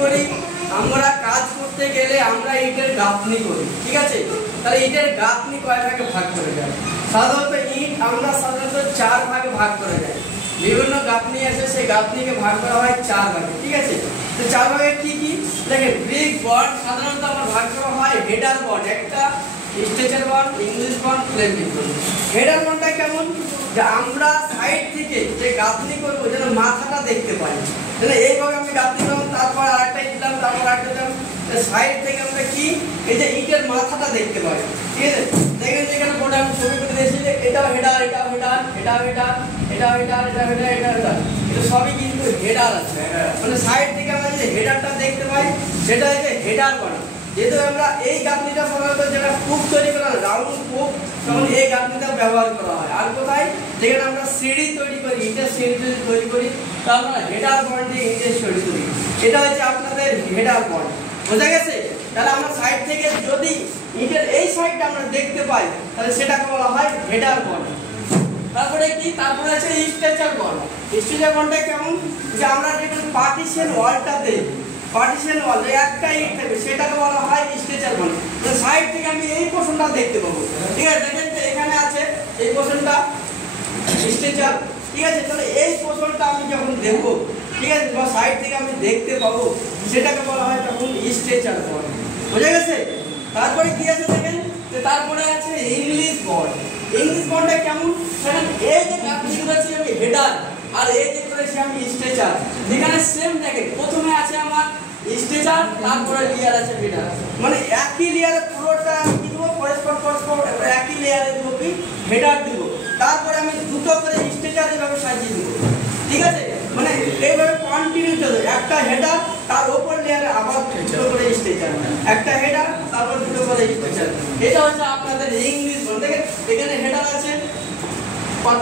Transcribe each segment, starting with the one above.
করি আমরা কাজ করতে গেলে আমরা ইটের গাঁথনি করি, ঠিক আছে? তাহলে ইটের গাঁথনি কয় ভাগে ভাগ করে যায়? সাধারণত ইট আমরা সাধারণত 4 ভাগে ভাগ করে যায়। বিভিন্ন গাঁথনি আছে, সেই গাঁথনিকে ভাগ করা হয় 4 ভাগে, ঠিক আছে? তো 4 ভাগে কি কি দেখেন, ব্রিক বন্ড সাধারণত আমরা ভাগ করা হয় হেডার বন্ড, একটা stretcher bond, English bond, Flemish bond. Header বন্ডটা কেমন, যে আমরা সাইড থেকে যে গাঁথনি করবো যেন মাথাটা দেখতে পাই, তাহলে এইভাবে আমি গাঁথনি করলাম, তারপর আরেকটা দিলাম, তারপর আরেকটা দিলাম, সাইড থেকে আমরা কি এই যে ইটের মাথাটা দেখতে পাই, ঠিক আছে? দেখেন যেখানে বোর্ডে আমি ছবি করে দিয়েছি, এটাও হেডার, এটাও হেডার, এটাও হেডার, এটাও হেডার, এটা হেডার, এটা হেডার, এটা সবই কিন্তু হেডার আছে। মানে সাইড থেকে আমরা যে হেডারটা দেখতে পাই সেটা হচ্ছে হেডার বন্ড। যেহেতু আমরা এই গাঁথনিটা সাধারণত যেটা কুপ তৈরি করা হয়, রাউন্ড কুপ, তখন এই গাঁথনিটা ব্যবহার করা হয়। আর কোথায়, যেখানে আমরা সিঁড়ি তৈরি করি, ইটের সিঁড়ি তৈরি করি, তা আমরা হেডার বন্ড দিয়ে ইটের সিঁড়ি তৈরি করি। এটা হচ্ছে আপনাদের হেডার বন্ড, বোঝা গেছে? তাহলে আমরা সাইড থেকে যদি ইটের এই সাইডটা আমরা দেখতে পাই তাহলে সেটাকে বলা হয় হেডার বন্ড। তারপরে কি, তারপরে আছে স্ট্রেচার বন্ড। স্ট্রেচার বন্ডটা কেমন, যে আমরা যেটা পার্টিশন ওয়ালটা দেই, পার্টিশন ওয়াল একটা ইট থাকবে, সেটাকে বলা হয় স্ট্রেচার বন্ড। তো সাইড থেকে আমি এই পোরশনটা দেখতে পাবো, ঠিক আছে? দেখেন যে এখানে আছে এই পোরশনটা স্ট্রেচার, ঠিক আছে? তাহলে এই পোরশনটা আমি যখন দেখবো, ঠিক আছে, বা সাইড থেকে আমি দেখতে পাবো, সেটাকে বলা হয় তখন স্ট্রেচার বন্ড, বুঝা গেছে? তারপরে কি আছে দেখেন, যে তারপরে আছে ইংলিশ বন্ড। ইংলিশ বন্ডটা কেমন, দেখেন এই যে গাঁথনি করেছি আমি হেডার, আর এই যে করেছি আমি স্ট্রেচার, যেখানে সেম দেখেন প্রথমে আছে আমার স্ট্রেচার, তারপরে লেয়ার আছে হেডার, মানে একই লেয়ারে পুরোটা কি দেবো, পরস্পর একই লেয়ারে দেবো কি হেডার দিব, তারপরে আমি দুটো করে স্ট্রেচার এভাবে সাজিয়ে দেবো, ঠিক আছে? মানে এইভাবে কন্টিনিউ চলবে, একটা হেডার তার উপর লেয়ারে আবার দুটো করে স্ট্রেচার, একটা হেডার তারপর দুটো করে স্ট্রেচার। এটা হচ্ছে আপনাদের ইংলিশ বন্ড। দেখেন এখানে হেডার আছে,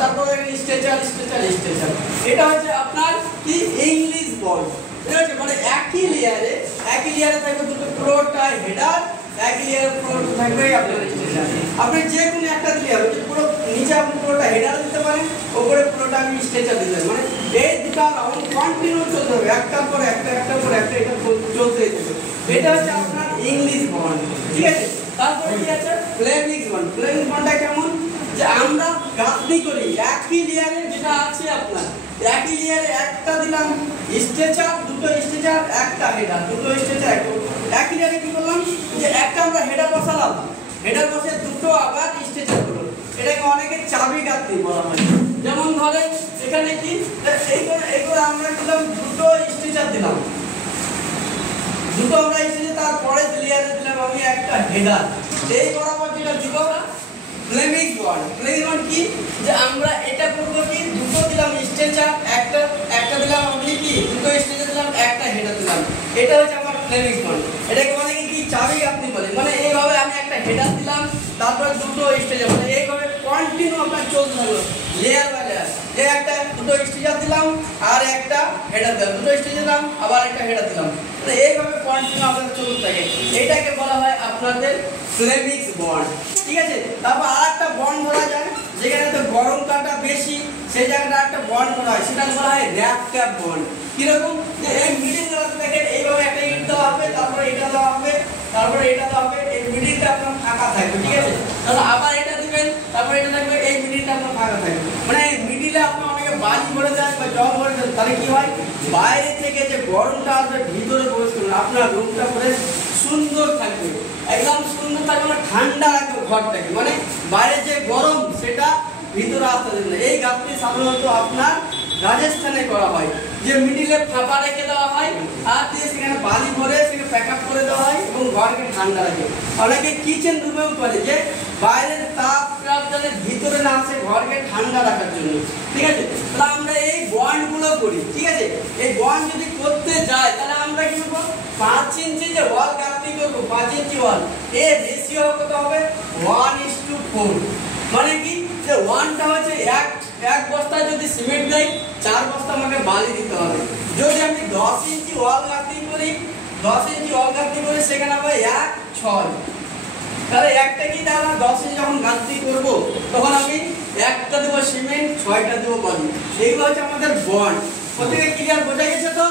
তারপরে স্ট্রেচার, স্ট্রেচার, স্ট্রেচার। এটা হচ্ছে আপনার কি ইংলিশ বন্ড, ঠিক আছে? মানে একই লেয়ারে থাকবে দুটো, পুরোটা হেডার, একই লেয়ারে পুরোটা থাকবে আপনার স্ট্রেচার। আপনি যে কোনো একটা দিলে হবে, পুরো নিচে আপনি পুরোটা হেডার দিতে পারেন, উপরে পুরোটা আপনি স্ট্রেচার দিতে পারেন। মানে এই দুটো রাউন্ড কন্টিনিউ চলতে হবে, একটার পর একটা, একটার পর একটা, এটা চলতে থাকবে। এটা হচ্ছে আপনার ইংলিশ বন্ড, ঠিক আছে? তারপরে কি আছে ফ্লেমিং বন্ড। ফ্লেমিং বন্ডটা কেমন, যে আমরা গাঁথনি করি একই লেয়ারে, যেটা আছে আপনার একই লেয়ারে একটা দিলাম স্ট্রেচার, দুটো স্ট্রেচার, একটা হেডার, দুটো স্ট্রেচার, একই লেয়ারে কি করলাম, যে একটা আমরা হেডার বসালাম, হেডার বসে দুটো আবার স্ট্রেচার করলো, এটাকে অনেকে চাবি গাঁথনি বলা হয়। যেমন ধরেন এখানে কি এইগুলো আমরা দিলাম দুটো স্ট্রেচার দিলাম, দুটো আমরা স্ট্রেচার, তারপরে লেয়ারে দিলাম আমি একটা হেডার, এই বরাবর যেটা দিব না ফ্লেমিং বন্ড। ফ্লেমিং বন্ড কি, যে আমরা এটা করব কি দুটো দিলাম স্ট্রেচার, একটা দিলাম আমি কি দুটো স্ট্রেচার দিলাম, একটা হেডার দিলাম, এটা হচ্ছে আমার ফ্লেমিং বন্ড। এটাকে অনেকে কি চাবি গাঁথনি বলে। মানে এইভাবে আমি একটা হেডার দিলাম, তারপরে দুটো স্ট্রেচার, মানে এইভাবে কন্টিনিউ আপনার চলতে থাকলো লেয়ার বাই লেয়ার, যে একটা দুটো স্ট্রেচার দিলাম আর একটা হেডার দিলাম, দুটো স্ট্রেচার দিলাম আবার একটা হেডার দিলাম, মানে এইভাবে কন্টিনিউ আপনার চলতে থাকে। এটাকে বলা হয় আপনাদের ফ্লেমিং বন্ড, ঠিক আছে? তারপর আরেকটা বন্ড ধরা যায়, যেখানে তো গরমকালটা বেশি, সেই জায়গাটা একটা বন্ড করা হয়, সেটা বলা হয় র্যাপ ক্যাপ বন্ড। কিরকম, যে এই মিডিল দেখেন এইভাবে একটা ইট দেওয়া হবে, তারপরে এটা দেওয়া হবে, তারপরে এটা দেওয়া হবে, এই মিডিলটা আপনার ফাঁকা থাকবে, ঠিক আছে? তাহলে আবার এটা দিবেন, তারপরে এটা থাকবে, এই মিডিলটা আপনার ফাঁকা থাকবে। মানে এই মিডিলে আপনার অনেকে বালি ভরে দেয় বা জল ভরে দেয়, তাহলে কি হয়, বাইরে থেকে যে গরমটা আসবে ভিতরে প্রবেশ করবে, আপনার রুমটা পুরো সুন্দর থাকবে, একদম সুন্দর থাকবে, মানে ঠান্ডা রাখবে ঘরটাকে, মানে বাইরে যে গরম সেটা ভিতরে আসতে দেবে না। এই গাঁথনি সাধারণত আপনার রাজস্থানে করা হয়, যে মিডিলে ফাঁপা রেখে দেওয়া হয়, আর দিয়ে সেখানে বালি ভরে সেখানে প্যাক আপ করে দেওয়া হয় এবং ঘরকে ঠান্ডা রাখে। অনেকে কিচেন রুমেও করে, যে বাইরের তাপ যাতে ভিতরে না আসে, ঘরকে ঠান্ডা রাখার জন্য, ঠিক আছে? তাহলে আমরা এই বন্ডগুলো করি, ঠিক আছে? এই বন্ড যদি করতে যাই তাহলে আমরা কি করবো, 5 ইঞ্চি যে ওয়াল গাঁথনি করবো, 5 ইঞ্চি ওয়াল, এর রেশিও কত হবে 1:4। মানে কি, যে ওয়ানটা হচ্ছে এক বস্তা যদি সিমেন্ট দেয় 4 বস্তা আমাকে বালি দিতে হবে। যদি আমি 10 ইঞ্চি ওয়াল গাঁথনি করি, 10 ইঞ্চি ওয়াল গাঁথনি করি, সেখানে হবে 1:6। তাহলে একটা কি, তাহলে 10 ইঞ্চি যখন গাঁথনি করবো তখন আমি একটা দেবো সিমেন্ট, 6টা দেবো বালি। এইগুলো হচ্ছে আমাদের বন্ড। প্রত্যেকে ক্লিয়ার বোঝা গেছে তো?